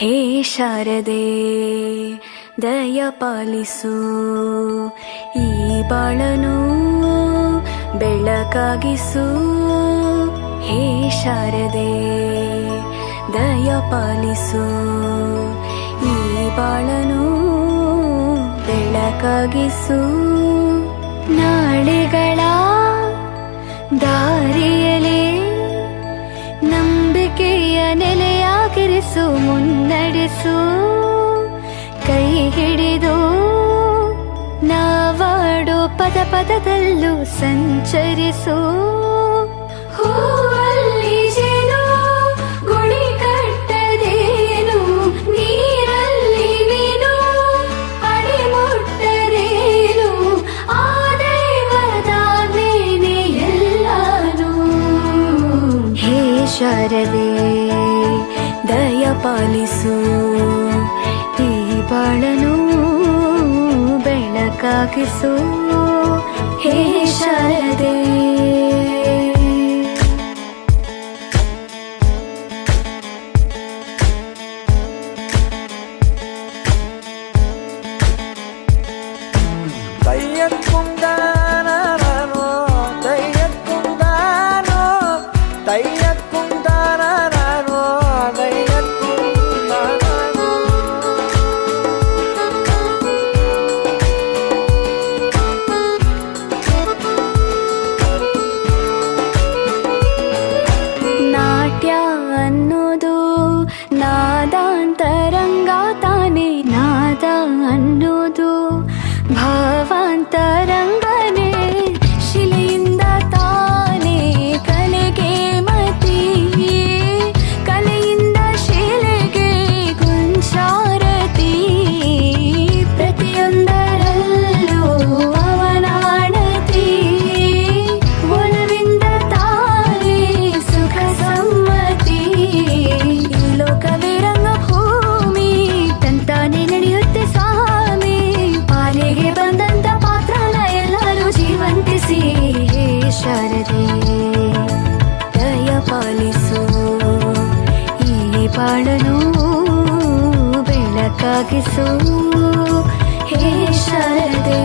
ಹೇ ಶಾರದೆ ದಯ ಪಾಲಿಸು, ಈ ಬಾಳನು ಬೆಳಕಾಗಿಸು. ಹೇ ಶಾರದೆ ದಯ ಪಾಲಿಸು, ಈ ಬಾಳನು ಬೆಳಕಾಗಿಸು. ನಾಳೆಗಳ ದಾರಿಯಲೇ ನಂಬಿಕೆಯ ನೆಲೆಯಾಗಿರಿಸು, ಮುನ್ನಡೆಸು. ಕೈ ಹಿಡಿದು ನಾವಾಡೋ ಪದ ಪದದಲ್ಲೂ ಸಂಚರಿಸು. ಹೂವಲ್ಲಿ ಜೇನು ಗುಳಿ ಕಟ್ಟದೇನು, ನೀರಲ್ಲಿ ಮೀನು ಅಡಿ ಮುಟ್ಟದೇನು, ಆ ದೈವದಾಜ್ಞೆನೇ ಎಲ್ಲಾನು. ಹೇ ಶಾರದೆ ದಯ ಪಾಲಿಸು, ಈ ಬಾಳನು ಬೆಳಕಾಗಿಸು. ಹೇ ಶಾರದೆ തയ്യക്കുന്താനോ തയ്യക്കുന്താനോ തയ്യക്കുന്താനോ തയ്യക്കുന്താനോ. ನಾಟ್ಯ ಅನ್ನೋದು ನಾದಾಂತರಂಗ ತಾನೆ, ನಾದ ಅನ್ನೋದು ಭಾವಾಂತರಂಗನೇ. ಶಿಲೆಯಿಂದ ತಾನೇ ಕಲೆಗೆ ಮತಿ, ಕಲೆಯಿಂದ ಶಿಲೆಗೆ ಗುಂಚಾರತಿ. ಪ್ರತಿಯೊಂದರಲ್ಲೂ ಅವನಾಣತಿ, ಒಲವಿಂದ ತಾನೇ ಸುಖ ಸಮ್ಮತಿ. ಈ ಲೋಕವೇ ರಂಗಭೂಮಿ, ತಂತಾನೆ ನಡೆಯುತ್ತೆ ಸ್ವಾಮಿ. ಪಾಲಿಗೆ ಬಂದಂತ ಪಾತ್ರನ ಎಲ್ಲರೂ ಜೀವಂತಿಸಿ. ಹೇ ಶಾರದೆ ದಯ ಪಾಲಿಸು, ಈ ಬಾಳನು ಬೆಳಕಾಗಿಸು. ಹೇ ಶಾರದೆ